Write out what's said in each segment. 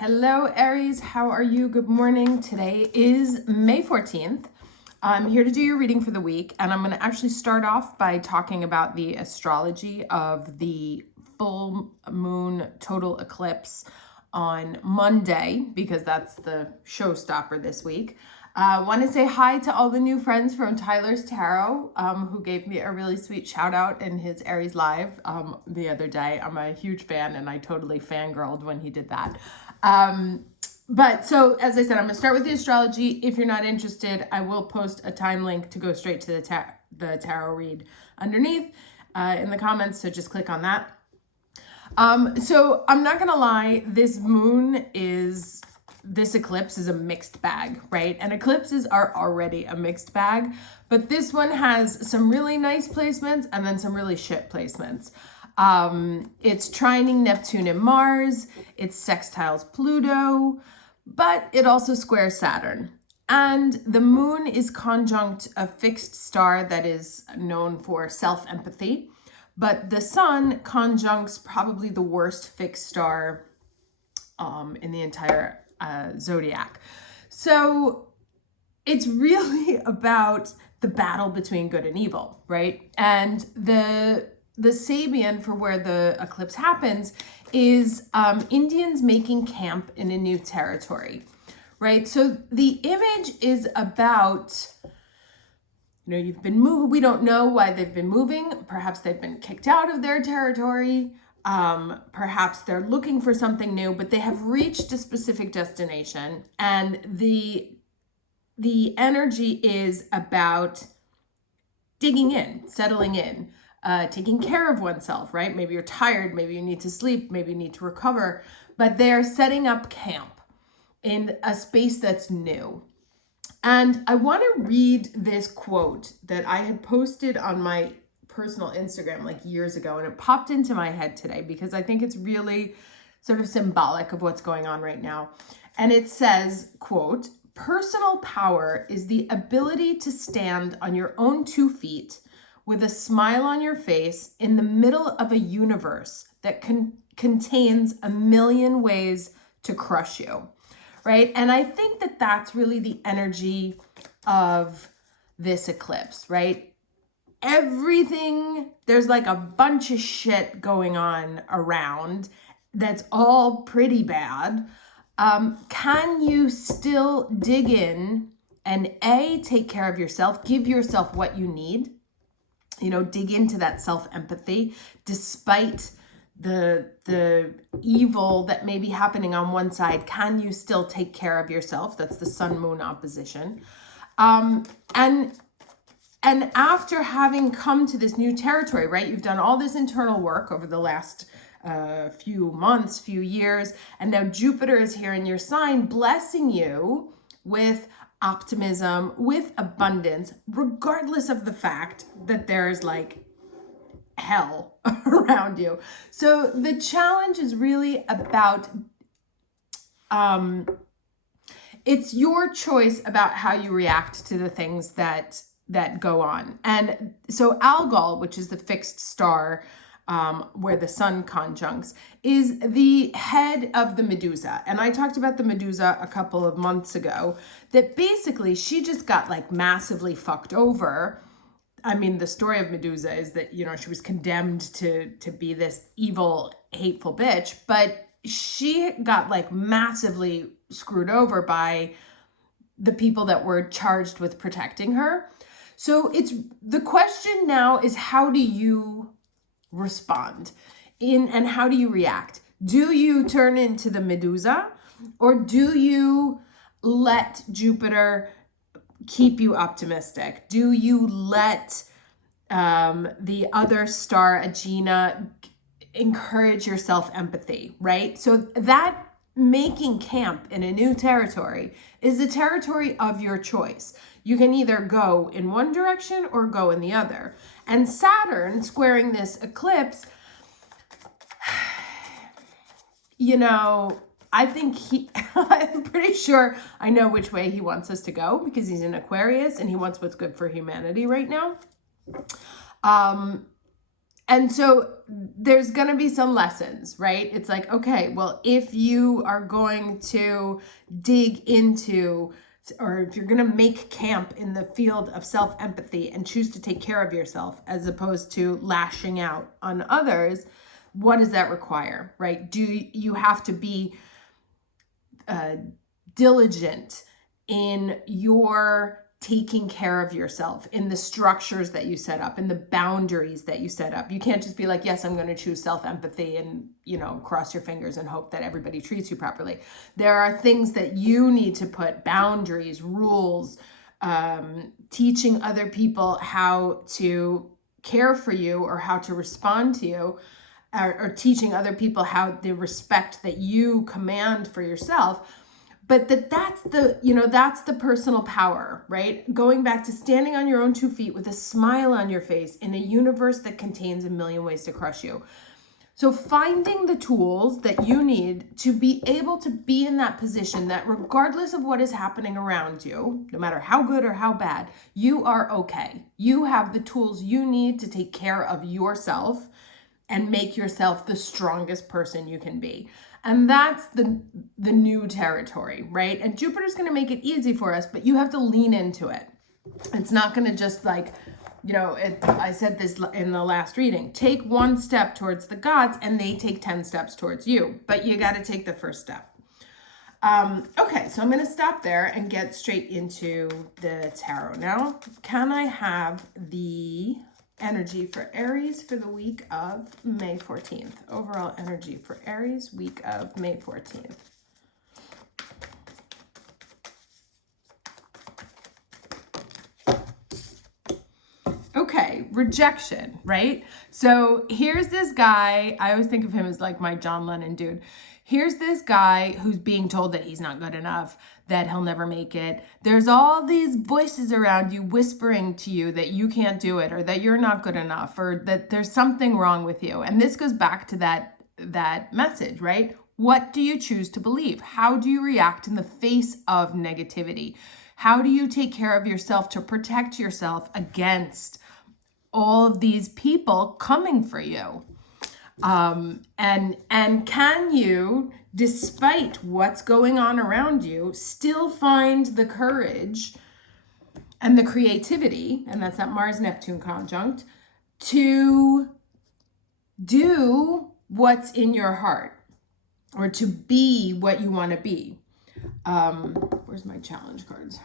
Hello, Aries. How are you? Good morning. Today is May 14th. I'm here to do your reading for the week, and I'm going to actually start off by talking about the astrology of the full moon total eclipse on Monday, because that's the showstopper this week. I want to say hi to all the new friends from Tyler's Tarot, who gave me a really sweet shout out in his Aries Live the other day. I'm a huge fan, and I totally fangirled when he did that. But so, as I said, I'm going to start with the astrology. If you're not interested, I will post a time link to go straight to the tarot read underneath in the comments, so just click on that. So I'm not going to lie, this eclipse is a mixed bag, right? And eclipses are already a mixed bag, but this one has some really nice placements and then some really shit placements. It's trining Neptune and Mars, it sextiles Pluto, but it also squares Saturn. And the moon is conjunct a fixed star that is known for self-empathy, but the sun conjuncts probably the worst fixed star in the entire zodiac. So it's really about the battle between good and evil, right? And the Sabian for where the eclipse happens is Indians making camp in a new territory, right? So the image is about, you've been moved. We don't know why they've been moving. Perhaps they've been kicked out of their territory. Perhaps they're looking for something new, but they have reached a specific destination, and the energy is about digging in, settling in, taking care of oneself, right? Maybe you're tired, maybe you need to sleep, maybe you need to recover, but they're setting up camp in a space that's new. And I want to read this quote that I had posted on my personal Instagram like years ago, and it popped into my head today because I think it's really sort of symbolic of what's going on right now. And it says, quote, "Personal power is the ability to stand on your own 2 feet with a smile on your face in the middle of a universe that contains a million ways to crush you," right? And I think that that's really the energy of this eclipse, right? Everything, there's like a bunch of shit going on around that's all pretty bad. Can you still dig in and take care of yourself, give yourself what you need, dig into that self-empathy despite the evil that may be happening on one side? Can you still take care of yourself? That's the sun-moon opposition. And after having come to this new territory, right, you've done all this internal work over the last few months, few years, and now Jupiter is here in your sign, blessing you with optimism, with abundance, regardless of the fact that there's like hell around you. So the challenge is really about, it's your choice about how you react to the things that go on. And so allllll, which is the fixed star where the sun conjuncts, is the head of the Medusa. And I talked about the Medusa a couple of months ago, that basically she just got like massively fucked over. I mean, the story of Medusa is that, she was condemned to be this evil, hateful bitch, but she got like massively screwed over by the people that were charged with protecting her. So the question now is, how do you respond and how do you react? Do you turn into the Medusa, or do you let Jupiter keep you optimistic? Do you let the other star, Agena, encourage your self-empathy, right? So that making camp in a new territory is a territory of your choice. You can either go in one direction or go in the other. And Saturn squaring this eclipse, I think I'm pretty sure I know which way he wants us to go, because he's in Aquarius and he wants what's good for humanity right now. And so there's going to be some lessons, right? It's like, okay, well, if you are going to dig into, or if you're going to make camp in the field of self-empathy and choose to take care of yourself as opposed to lashing out on others, what does that require, right? Do you have to be diligent in your taking care of yourself, in the structures that you set up, in the boundaries that you set up? You can't just be like, yes, I'm going to choose self-empathy and, cross your fingers and hope that everybody treats you properly. There are things that you need to put boundaries, rules, teaching other people how to care for you or how to respond to you, or teaching other people how the respect that you command for yourself. But that's the personal power, right? Going back to standing on your own 2 feet with a smile on your face in a universe that contains a million ways to crush you. So finding the tools that you need to be able to be in that position that regardless of what is happening around you, no matter how good or how bad, you are okay. You have the tools you need to take care of yourself and make yourself the strongest person you can be. And that's the new territory, right? And Jupiter's going to make it easy for us, but you have to lean into it. It's not going to just like, I said this in the last reading, take one step towards the gods and they take 10 steps towards you, but you got to take the first step. Okay, so I'm going to stop there and get straight into the tarot. Now, can I have the energy for Aries for the week of May 14th? Overall energy for Aries, week of May 14th. Okay, rejection, right? So here's this guy, I always think of him as like my John Lennon dude. Here's this guy who's being told that he's not good enough, that he'll never make it. There's all these voices around you whispering to you that you can't do it, or that you're not good enough, or that there's something wrong with you. And this goes back to that message, right? What do you choose to believe? How do you react in the face of negativity? How do you take care of yourself to protect yourself against all of these people coming for you? And can you, despite what's going on around you, still find the courage and the creativity, and that's that Mars-Neptune conjunct, to do what's in your heart, or to be what you want to be? Where's my challenge cards?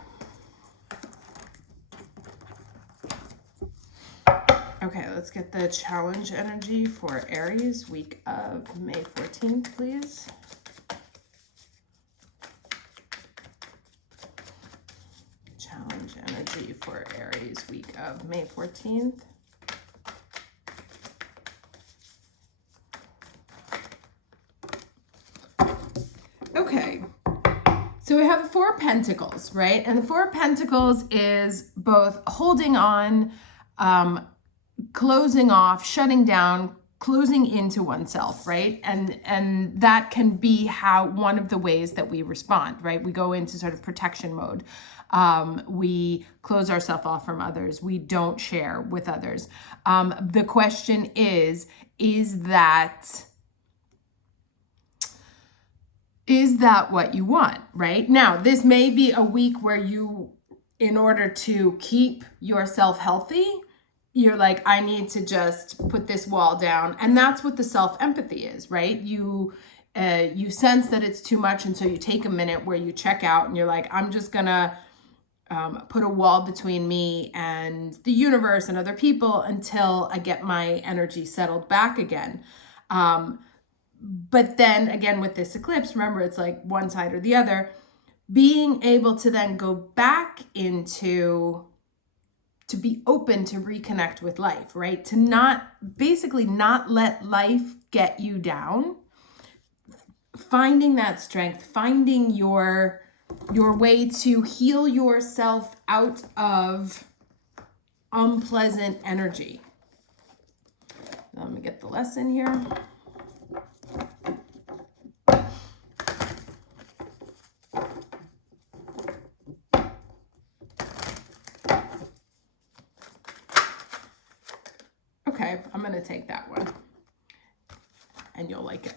Okay, let's get the challenge energy for Aries, week of May 14th, please. Challenge energy for Aries, week of May 14th. Okay, so we have the Four of Pentacles, right? And the Four of Pentacles is both holding on, closing off, shutting down, closing into oneself, right? And that can be how one of the ways that we respond, right? We go into sort of protection mode. We close ourselves off from others. We don't share with others. The question is that what you want, right? Now, this may be a week where you, in order to keep yourself healthy, you're like, I need to just put this wall down. And that's what the self-empathy is, right? You sense that it's too much. And so you take a minute where you check out and you're like, I'm just gonna put a wall between me and the universe and other people until I get my energy settled back again. But then again, with this eclipse, remember, it's like one side or the other. Being able to then go back into, to be open to reconnect with life, right? To not let life get you down. Finding that strength, finding your way to heal yourself out of unpleasant energy. Let me get the lesson here. Okay, I'm going to take that one. And you'll like it.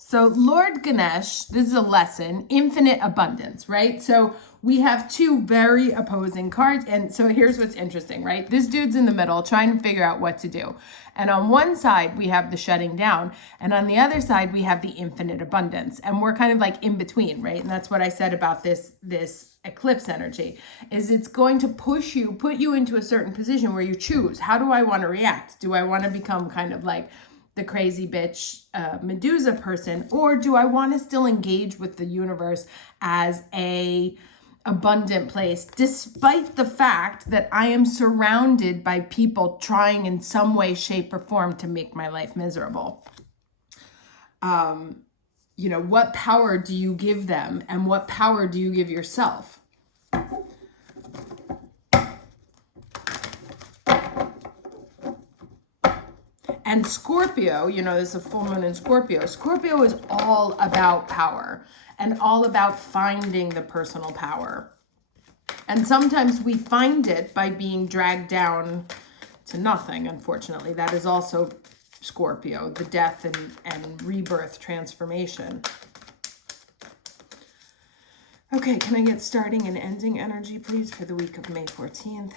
So Lord Ganesh, this is a lesson, infinite abundance, right? So we have two very opposing cards. And so here's what's interesting, right? This dude's in the middle trying to figure out what to do. And on one side, we have the shutting down. And on the other side, we have the infinite abundance. And we're kind of like in between, right? And that's what I said about this eclipse energy, is it's going to push you, put you into a certain position where you choose. How do I want to react? Do I want to become kind of like the crazy bitch Medusa person, or do I want to still engage with the universe as a abundant place, despite the fact that I am surrounded by people trying in some way, shape, or form to make my life miserable? You know, what power do you give them, and what power do you give yourself? And Scorpio, you know, there's a full moon in Scorpio. Scorpio is all about power and all about finding the personal power. And sometimes we find it by being dragged down to nothing, unfortunately. That is also Scorpio, the death and rebirth transformation. Okay, can I get starting and ending energy, please, for the week of May 14th?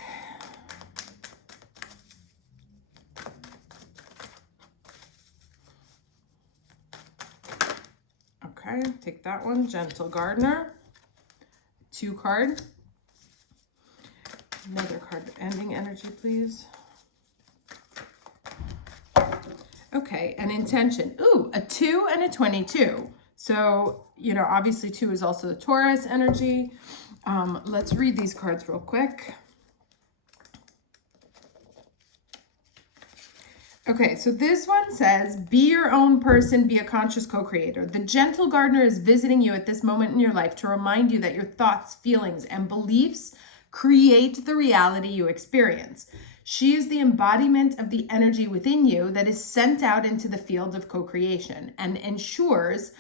Okay, take that one, Gentle Gardener. 2 card. Another card, ending energy, please. Okay, an intention. Ooh, a 2 and a 22. So, you know, obviously 2 is also the Taurus energy. Let's read these cards real quick. Okay, so this one says, be your own person, be a conscious co-creator. The gentle gardener is visiting you at this moment in your life to remind you that your thoughts, feelings, and beliefs create the reality you experience. She is the embodiment of the energy within you that is sent out into the field of co-creation and ensures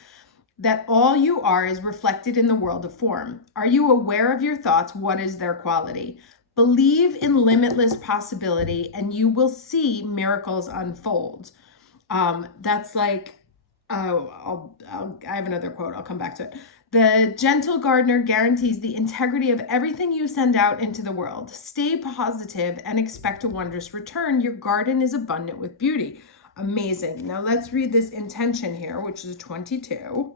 that all you are is reflected in the world of form. Are you aware of your thoughts? What is their quality? Believe in limitless possibility and you will see miracles unfold. That's like, I have another quote. I'll come back to it. The gentle gardener guarantees the integrity of everything you send out into the world. Stay positive and expect a wondrous return. Your garden is abundant with beauty. Amazing. Now let's read this intention here, which is a 22.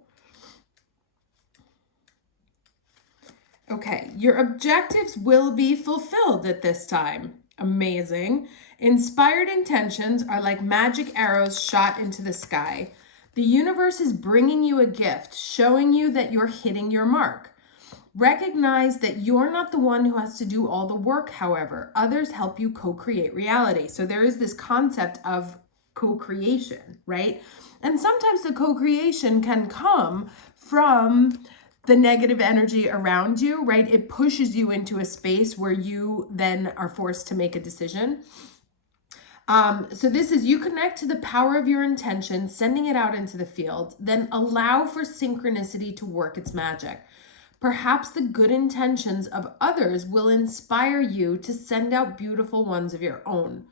Okay, your objectives will be fulfilled at this time. Amazing. Inspired intentions are like magic arrows shot into the sky. The universe is bringing you a gift, showing you that you're hitting your mark. Recognize that you're not the one who has to do all the work, however. Others help you co-create reality. So there is this concept of co-creation, right? And sometimes the co-creation can come from the negative energy around you, right? It pushes you into a space where you then are forced to make a decision. So this is, you connect to the power of your intention, sending it out into the field, then allow for synchronicity to work its magic. Perhaps the good intentions of others will inspire you to send out beautiful ones of your own.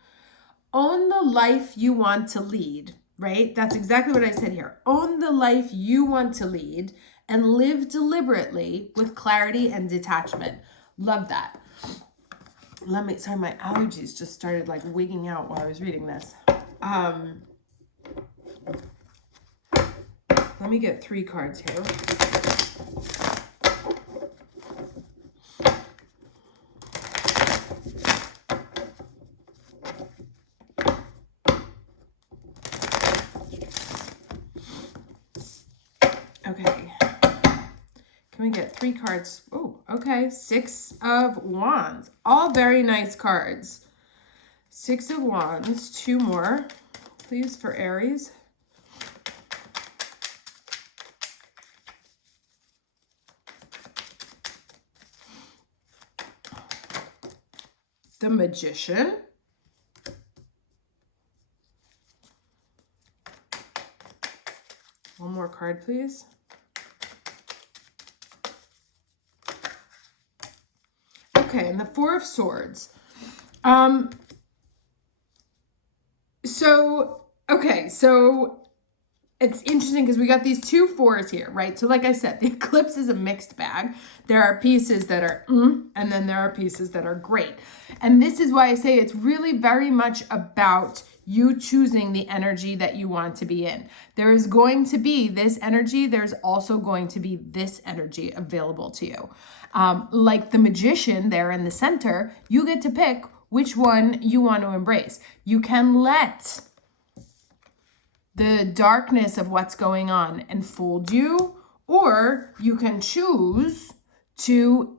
Own the life you want to lead, right? That's exactly what I said here. Own the life you want to lead and live deliberately with clarity and detachment. Love that. Sorry, my allergies just started like wigging out while I was reading this. Let me get 3 cards here. Okay. Can we get 3 cards? Oh, okay. 6 of Wands. All very nice cards. 6 of Wands. 2 more, please, for Aries. The Magician. One more card, please. Okay, and the 4 of Swords. Okay, so it's interesting because we got these 2 4s here, right? So like I said, the eclipse is a mixed bag. There are pieces that are and then there are pieces that are great. And this is why I say it's really very much about you choosing the energy that you want to be in. There is going to be this energy. There's also going to be this energy available to you. Like the magician there in the center, you get to pick which one you want to embrace. You can let the darkness of what's going on enfold you, or you can choose to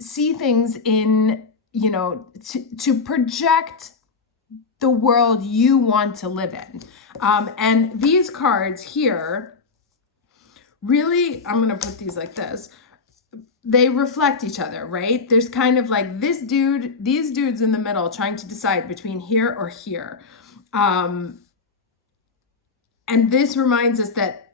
see things in, you know, to project the world you want to live in. And these cards here, really, I'm going to put these like this. They reflect each other, right? There's kind of like this dude, these dudes in the middle trying to decide between here or here. And this reminds us that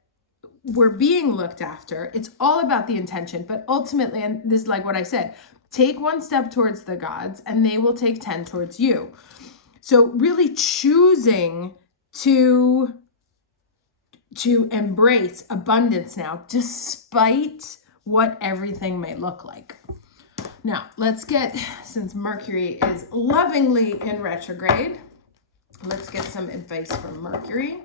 we're being looked after. It's all about the intention, but ultimately, and this is like what I said, take 1 step towards the gods and they will take 10 towards you. So really choosing to embrace abundance now, despite what everything may look like. Now, let's get, since Mercury is lovingly in retrograde, let's get some advice from Mercury.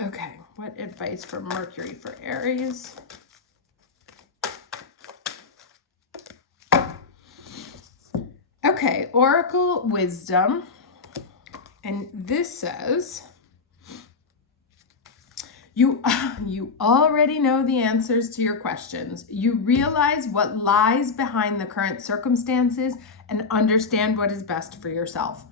Okay, what advice from Mercury for Aries? Okay, Oracle Wisdom. And this says, you already know the answers to your questions. You realize what lies behind the current circumstances and understand what is best for yourself.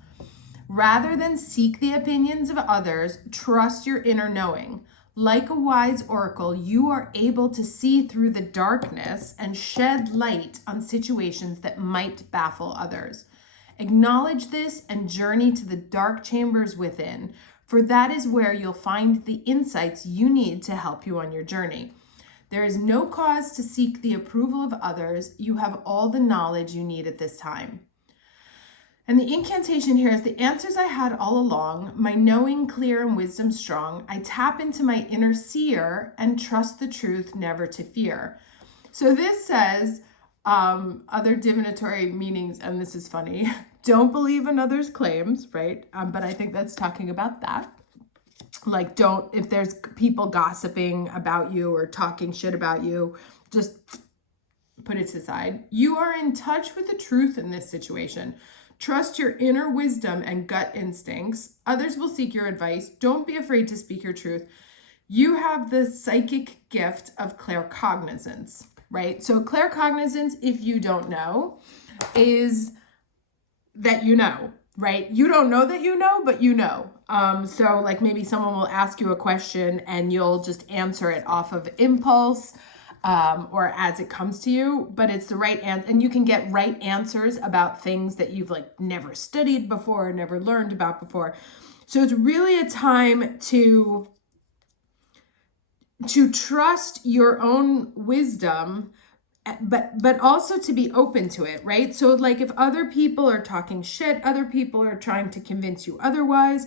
Rather than seek the opinions of others, trust your inner knowing. Like a wise oracle, you are able to see through the darkness and shed light on situations that might baffle others. Acknowledge this and journey to the dark chambers within, for that is where you'll find the insights you need to help you on your journey. There is no cause to seek the approval of others. You have all the knowledge you need at this time. And the incantation here is the answers I had all along, my knowing clear and wisdom strong. I tap into my inner seer and trust the truth, never to fear. So this says, other divinatory meanings, and this is funny, don't believe in others' claims, right? But I think that's talking about that. Like, don't, if there's people gossiping about you or talking shit about you, just put it to the side. You are in touch with the truth in this situation. Trust your inner wisdom and gut instincts. Others will seek your advice. Don't be afraid to speak your truth. You have the psychic gift of claircognizance, right? So claircognizance, if you don't know, is that you know, right? You don't know that you know, but you know. So like maybe someone will ask you a question and you'll just answer it off of impulse, or as it comes to you, but it's the right answer. And you can get right answers about things that you've like never studied before, never learned about before. So it's really a time to trust your own wisdom, but also to be open to it, right? So like if other people are talking shit, other people are trying to convince you otherwise,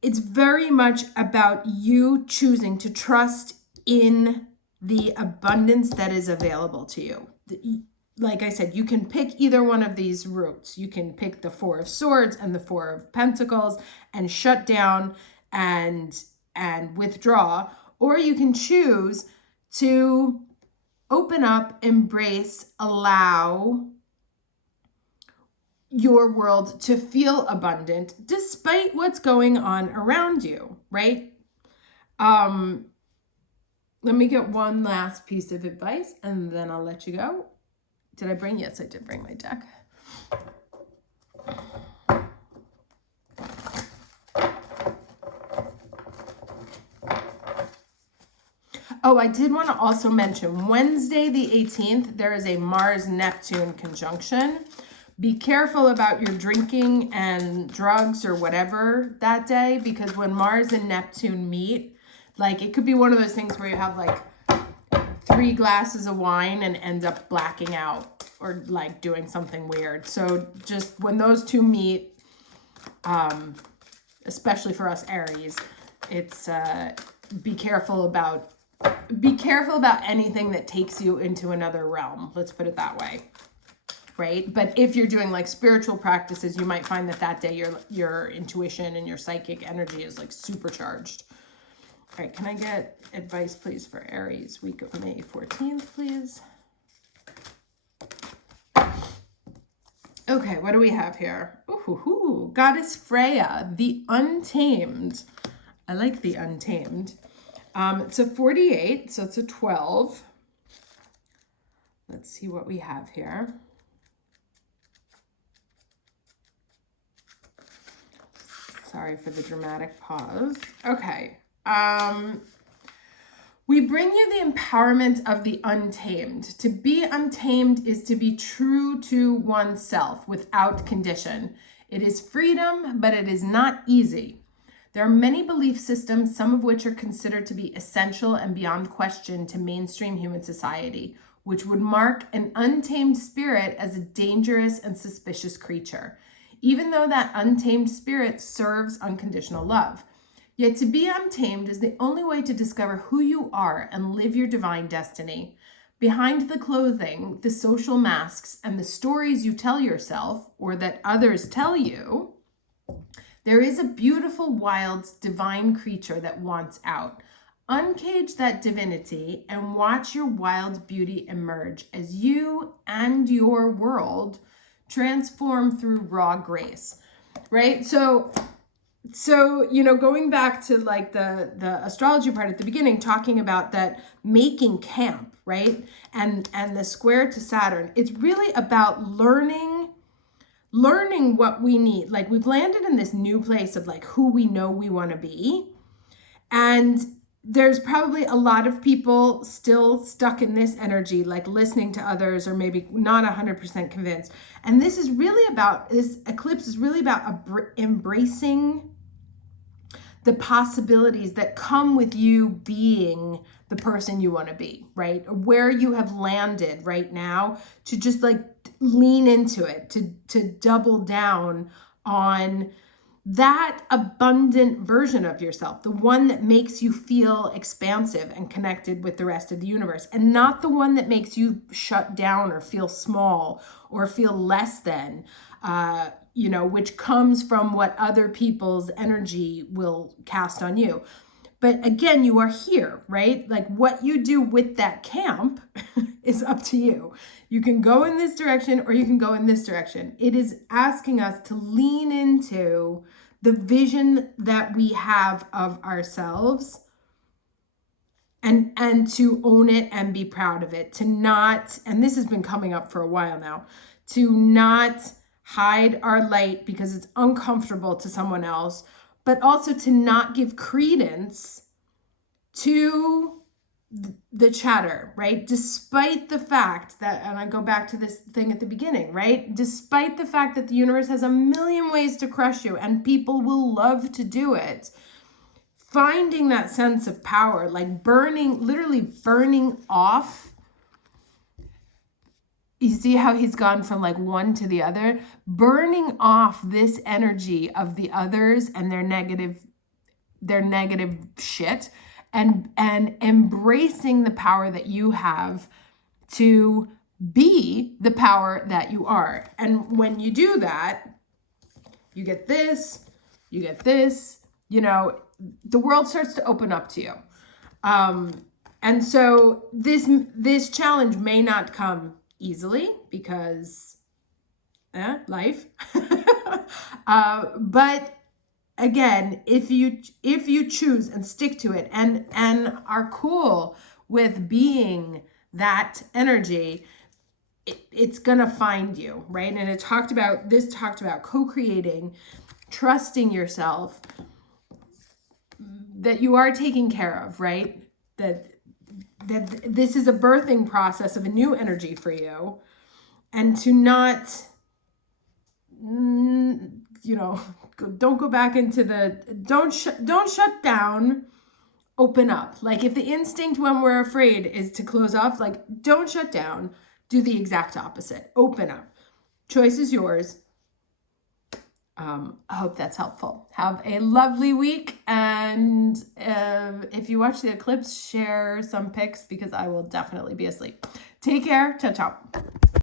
it's very much about you choosing to trust in the abundance that is available to you. Like I said, you can pick either one of these routes. You can pick the 4 of Swords and the 4 of Pentacles and shut down and withdraw, or you can choose to open up, embrace, allow your world to feel abundant despite what's going on around you, right? Let me get one last piece of advice and then I'll let you go. Did I bring? Yes, I did bring my deck. Oh, I did want to also mention Wednesday the 18th, there is a Mars-Neptune conjunction. Be careful about your drinking and drugs or whatever that day, because when Mars and Neptune meet, like it could be one of those things where you have like 3 glasses of wine and end up blacking out or like doing something weird. So just when those two meet, especially for us Aries, it's be careful about anything that takes you into another realm. Let's put it that way. Right? But if you're doing like spiritual practices, you might find that day your intuition and your psychic energy is like supercharged. All right, can I get advice, please, for Aries, week of May 14th, please? Okay, what do we have here? Ooh, Goddess Freya, the Untamed. I like the Untamed. It's a 48, so it's a 12. Let's see what we have here. Sorry for the dramatic pause. Okay. We bring you the empowerment of the untamed. To be untamed is to be true to oneself without condition. It is freedom, but it is not easy. There are many belief systems, some of which are considered to be essential and beyond question to mainstream human society, which would mark an untamed spirit as a dangerous and suspicious creature, even though that untamed spirit serves unconditional love. Yet to be untamed is the only way to discover who you are and live your divine destiny. Behind the clothing, the social masks, and the stories you tell yourself or that others tell you, there is a beautiful, wild, divine creature that wants out. Uncage that divinity and watch your wild beauty emerge as you and your world transform through raw grace, right? So going back to like the astrology part at the beginning, talking about that making camp, right? And the square to Saturn, it's really about learning what we need. Like we've landed in this new place of like who we know we want to be. And there's probably a lot of people still stuck in this energy, like listening to others or maybe not 100% convinced. And this eclipse is really about embracing the possibilities that come with you being the person you want to be, right? Where you have landed right now, to just like lean into it, to double down on that abundant version of yourself, the one that makes you feel expansive and connected with the rest of the universe, and not the one that makes you shut down or feel small or feel less than, which comes from what other people's energy will cast on you. But again, you are here, right? Like what you do with that camp is up to you. You can go in this direction or you can go in this direction. It is asking us to lean into the vision that we have of ourselves and to own it and be proud of it. To not, and this has been coming up for a while now, to not hide our light because it's uncomfortable to someone else, but also to not give credence to the chatter, right? Despite the fact that, and I go back to this thing at the beginning, right? Despite the fact that the universe has a million ways to crush you and people will love to do it, finding that sense of power, like literally burning off. You see how he's gone from like one to the other, burning off this energy of the others and their negative shit, and embracing the power that you have to be the power that you are. And when you do that, you get this, the world starts to open up to you. And so this challenge may not come easily because life. But again, if you choose and stick to it and are cool with being that energy, it's gonna find you, right? And this talked about co-creating, trusting yourself, that you are taken care of, right? That this is a birthing process of a new energy for you, and to not you know, don't go back into the, don't shut down, open up. Like if the instinct when we're afraid is to close off, like don't shut down, do the exact opposite, open up. Choice is yours. I hope that's helpful. Have a lovely week. And if you watch the eclipse, share some pics because I will definitely be asleep. Take care. Ciao, ciao.